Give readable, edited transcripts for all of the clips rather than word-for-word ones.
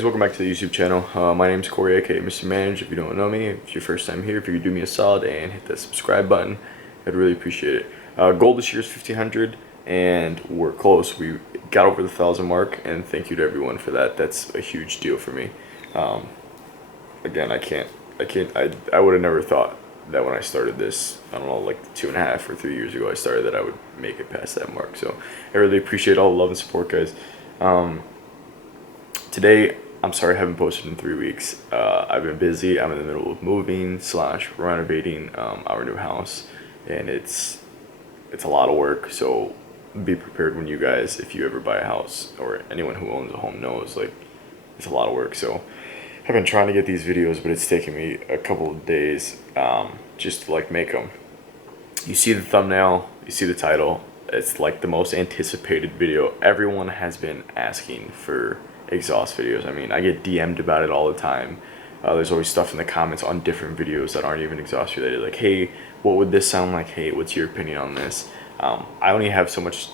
guys, welcome back to the YouTube channel. My name's Corey, aka Mr. Manage. If you don't know me, if it's your first time here, if you could do me a solid and hit that subscribe button, I'd really appreciate it. Goal this year is 1,500, and we're close. We got over the 1,000 mark, and thank you to everyone for that. That's a huge deal for me. Again, I would have never thought that when I started this, I don't know, like 2.5 or 3 years ago, I started that I would make it past that mark. So I really appreciate all the love and support, guys. Today, I'm sorry I haven't posted in 3 weeks. I've been busy. I'm in the middle of moving / renovating our new house, and it's a lot of work. So be prepared when you guys, if you ever buy a house, or anyone who owns a home knows, like, it's a lot of work. So I've been trying to get these videos, but it's taken me a couple of days just to like make them. You see the thumbnail, you see the title. It's like the most anticipated video. Everyone has been asking for exhaust videos. I mean, I get DM'd about it all the time. There's always stuff in the comments on different videos that aren't even exhaust related, like, hey, what would this sound like? Hey, what's your opinion on this? I only have so much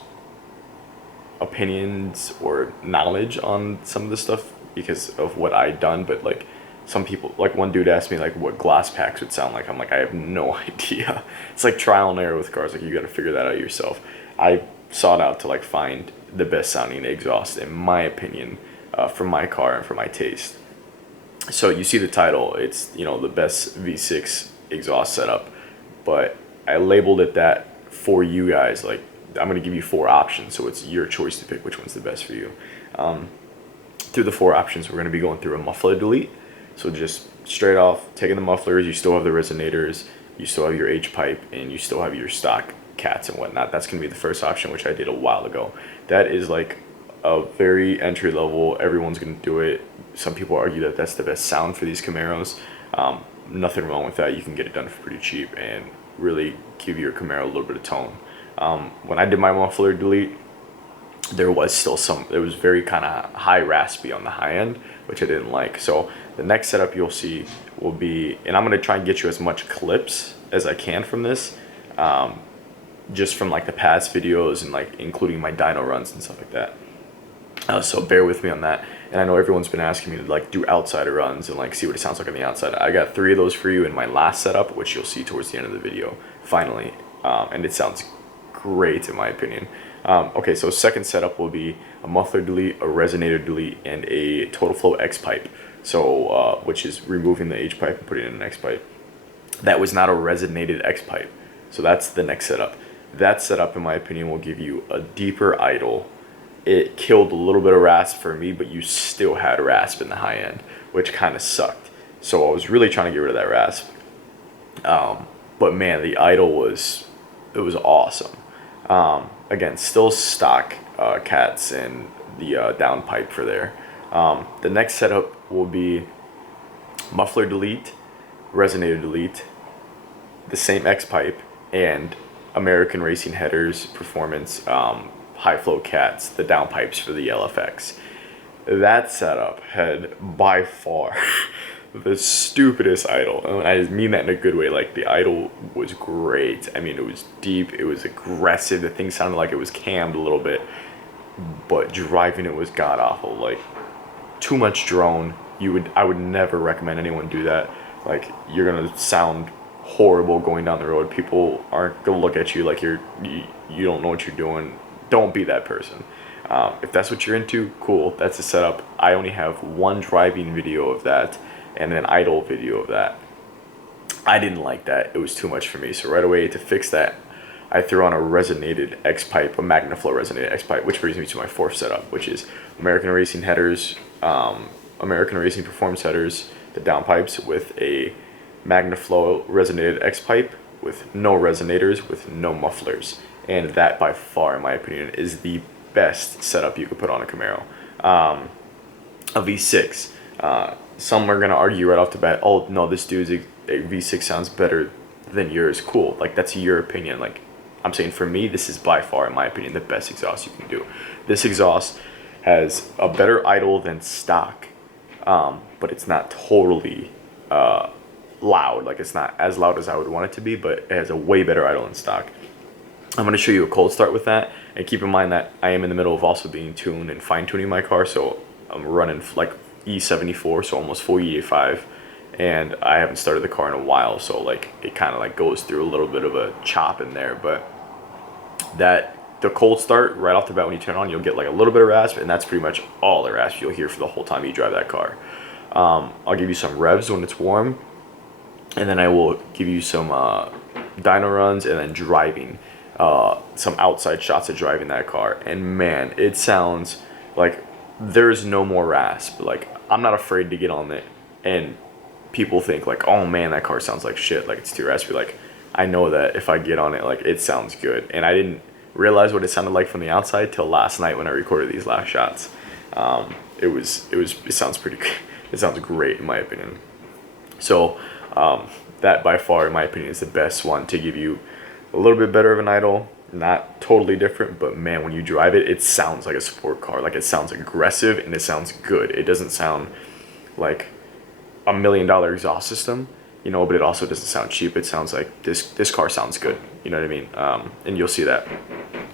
opinions or knowledge on some of this stuff because of what I've done, but like some people, like one dude asked me like what glass packs would sound like. I'm like, I have no idea. It's like trial and error with cars. Like, you got to figure that out yourself. I sought out to like find the best sounding exhaust, in my opinion, for my car and for my taste. So you see the title, it's, you know, the best V6 exhaust setup, but I labeled it that for you guys. Like, I'm going to give you 4 options, so it's your choice to pick which one's the best for you. Through the 4 options, we're going to be going through a muffler delete. So just straight off, taking the mufflers, you still have the resonators, you still have your H-pipe, and you still have your stock cats and whatnot. That's going to be the first option, which I did a while ago. That is like a very entry level. Everyone's going to do it. Some people argue that that's the best sound for these Camaros. Nothing wrong with that. You can get it done for pretty cheap and really give your Camaro a little bit of tone. When I did my muffler delete, there was still it was very kind of high raspy on the high end, which I didn't like. So the next setup you'll see will be, and I'm going to try and get you as much clips as I can from this, just from like the past videos and like including my dyno runs and stuff like that. So bear with me on that. And I know everyone's been asking me to like do outside runs and like see what it sounds like on the outside. I got 3 of those for you in my last setup, which you'll see towards the end of the video finally, and it sounds great in my opinion. Okay, so second setup will be a muffler delete, a resonator delete, and a total Flow Xpipe. So which is removing the H pipe and putting in an X pipe. That was not a resonated X pipe, so that's the next setup. That setup, in my opinion, will give you a deeper idle. It killed a little bit of rasp for me, but you still had rasp in the high end, which kind of sucked. So I was really trying to get rid of that rasp. But man, the idle was awesome. Again, still stock cats and the downpipe for there. The next setup will be muffler delete, resonator delete, the same X pipe, and American Racing Headers Performance Highflow cats, the downpipes for the LFX. That setup had by far the stupidest idle, and I mean that in a good way. Like, the idle was great. I mean, it was deep, it was aggressive, the thing sounded like it was cammed a little bit, but driving it was god awful. Like, too much drone. I would never recommend anyone do that. Like, you're gonna sound horrible going down the road. People aren't gonna look at you like you don't know what you're doing. Don't be that person. If that's what you're into, cool, that's the setup. I only have 1 driving video of that and an idle video of that. I didn't like that. It was too much for me. So right away, to fix that, I threw on a resonated X-pipe, a Magnaflow resonated X-pipe, which brings me to my 4th setup, which is American Racing Headers, American Racing Performance Headers, the downpipes, with a Magnaflow resonated X-pipe with no resonators, with no mufflers. And that, by far, in my opinion, is the best setup you could put on a Camaro. A V6. Some are going to argue right off the bat, oh, no, this dude's a V6 sounds better than yours. Cool. Like, that's your opinion. Like, I'm saying for me, this is by far, in my opinion, the best exhaust you can do. This exhaust has a better idle than stock, but it's not totally loud. Like, it's not as loud as I would want it to be, but it has a way better idle than stock. I'm going to show you a cold start with that, and keep in mind that I am in the middle of also being tuned and fine-tuning my car, so I'm running like E74, so almost full E85, and I haven't started the car in a while, so like it kind of like goes through a little bit of a chop in there. But that the cold start right off the bat, when you turn it on, you'll get like a little bit of rasp, and that's pretty much all the rasp you'll hear for the whole time you drive that car. I'll give you some revs when it's warm, and then I will give you some dyno runs, and then driving, some outside shots of driving that car. And man, it sounds like there's no more rasp. Like, I'm not afraid to get on it, and people think like, oh man, that car sounds like shit, like it's too raspy. Like, I know that if I get on it, like it sounds good. And I didn't realize what it sounded like from the outside till last night when I recorded these last shots. It sounds pretty good. It sounds great in my opinion. So that by far, in my opinion, is the best one to give you a little bit better of an idle. Not totally different, but man, when you drive it, it sounds like a sport car. Like, it sounds aggressive and it sounds good. It doesn't sound like $1 million exhaust system, you know, but it also doesn't sound cheap. It sounds like this car sounds good. You know what I mean? And you'll see that.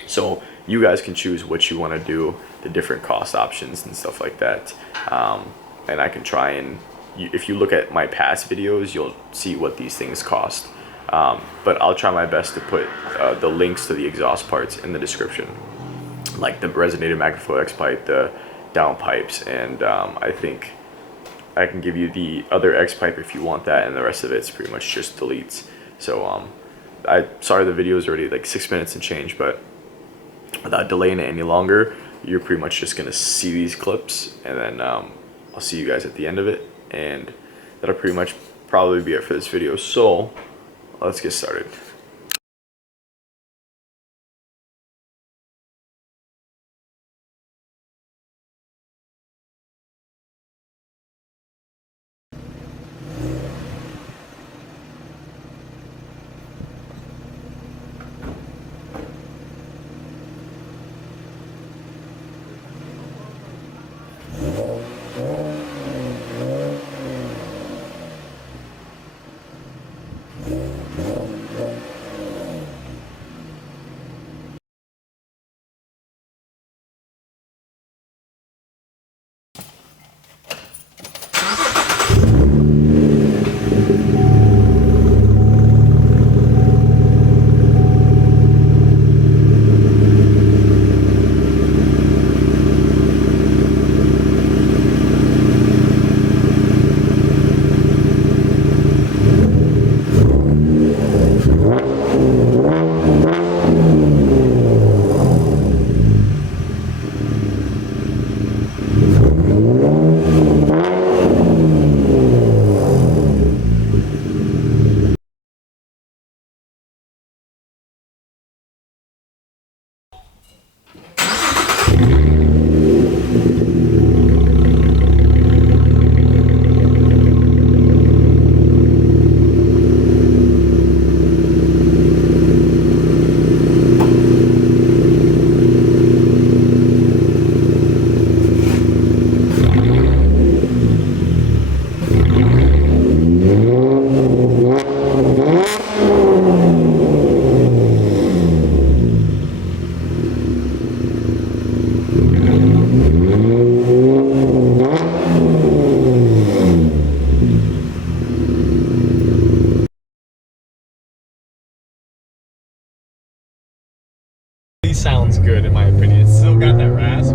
So you guys can choose what you want to do, the different cost options and stuff like that. And I can try and, if you look at my past videos, you'll see what these things cost. But I'll try my best to put the links to the exhaust parts in the description, like the Resonator Magnaflow Xpipe, the downpipes, and I think I can give you the other Xpipe if you want that, and the rest of it's pretty much just deletes. So sorry the video is already like 6 minutes and change, but without delaying it any longer, you're pretty much just gonna see these clips, and then I'll see you guys at the end of it, and that'll pretty much probably be it for this video. So let's get started. Sounds good in my opinion. It's still got that rasp.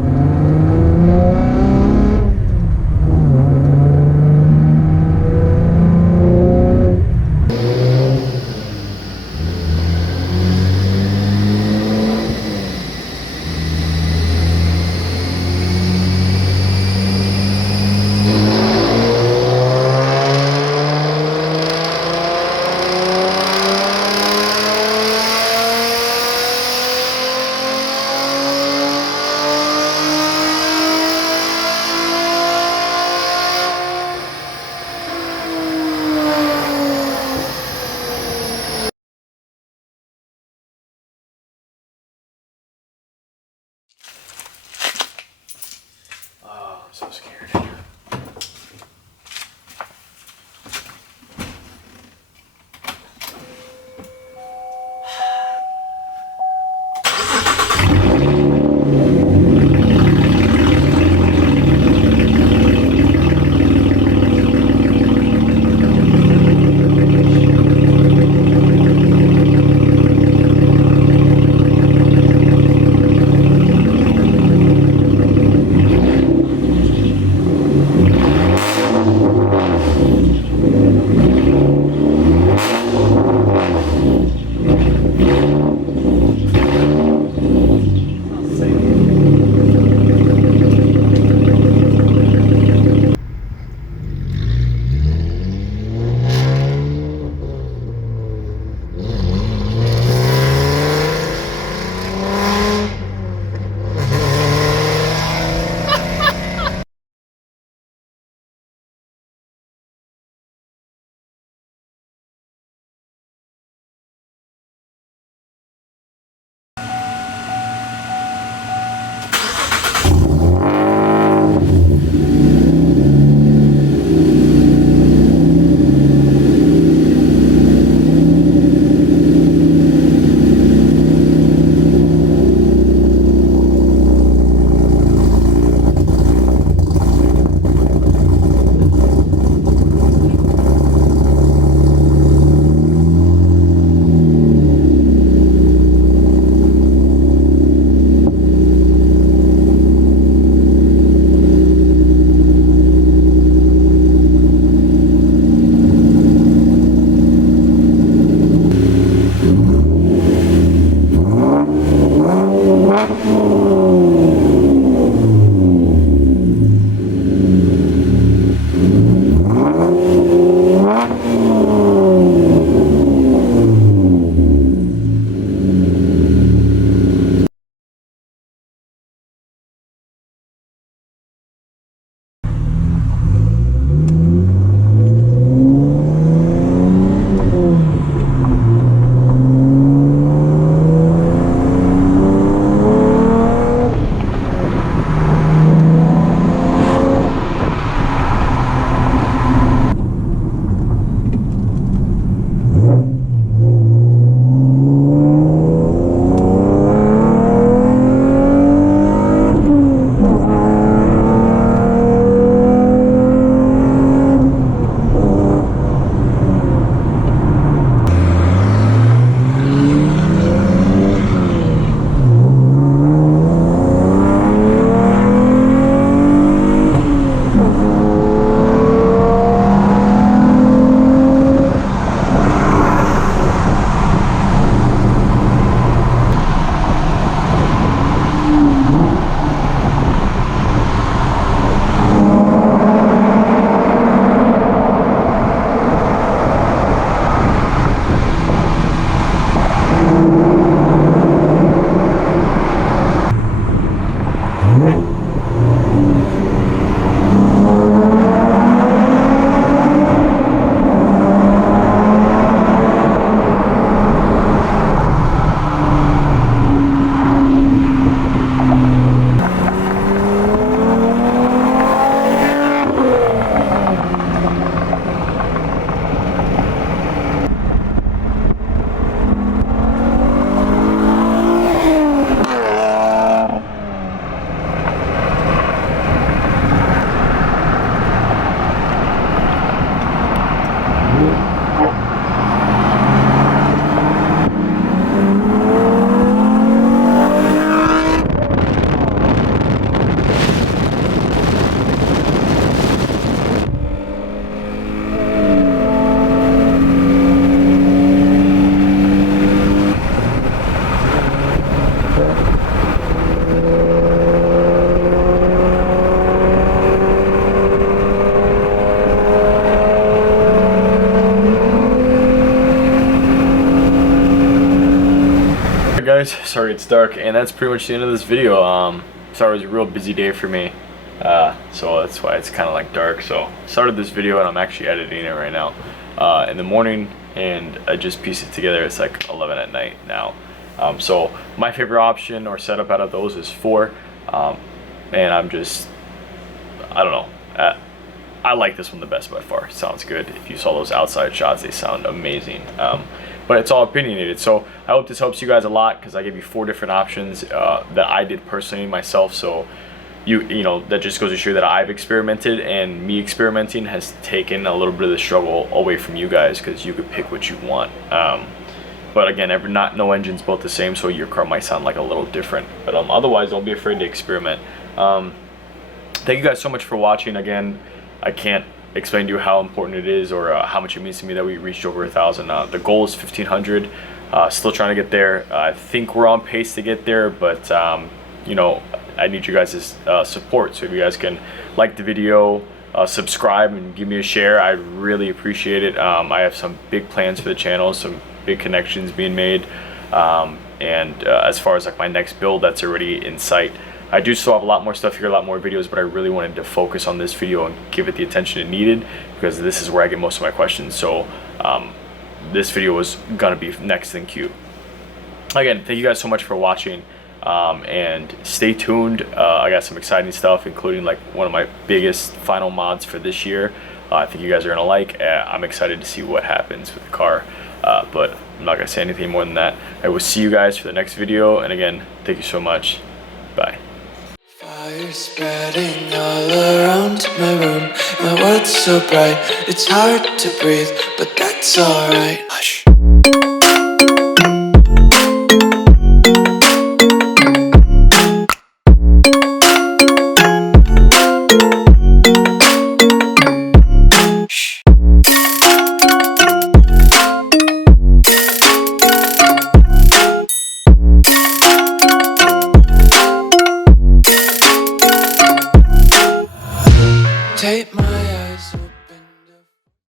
sorry it's dark, and that's pretty much the end of this video. Sorry, it was a real busy day for me, so that's why it's kind of like dark. So I started this video and I'm actually editing it right now in the morning, and I just pieced it together. It's like 11 at night now. So my favorite option or setup out of those is 4, and I don't know, I like this one the best by far. Sounds good. If you saw those outside shots, they sound amazing. But it's all opinionated. So I hope this helps you guys a lot, because I gave you 4 different options that I did personally myself. So you know, that just goes to show that I've experimented, and me experimenting has taken a little bit of the struggle away from you guys, because you could pick what you want. But again, no engine's built the same, so your car might sound like a little different. But otherwise, don't be afraid to experiment. Thank you guys so much for watching. Again, I can't explain to you how important it is, or how much it means to me that we reached over 1,000. The goal is 1,500. Still trying to get there. I think we're on pace to get there, but you know, I need you guys' support. So if you guys can like the video, subscribe, and give me a share, I really appreciate it. I have some big plans for the channel, some big connections being made, and as far as like my next build, that's already in sight. I do still have a lot more stuff here, a lot more videos, but I really wanted to focus on this video and give it the attention it needed, because this is where I get most of my questions. So this video was gonna be next in queue. Again, thank you guys so much for watching, and stay tuned. I got some exciting stuff, including like one of my biggest final mods for this year. I think you guys are gonna like. I'm excited to see what happens with the car, but I'm not gonna say anything more than that. I will see you guys for the next video, and again, thank you so much. Bye. Fire spreading all around my room. My world's so bright, it's hard to breathe, but that's alright. Hush.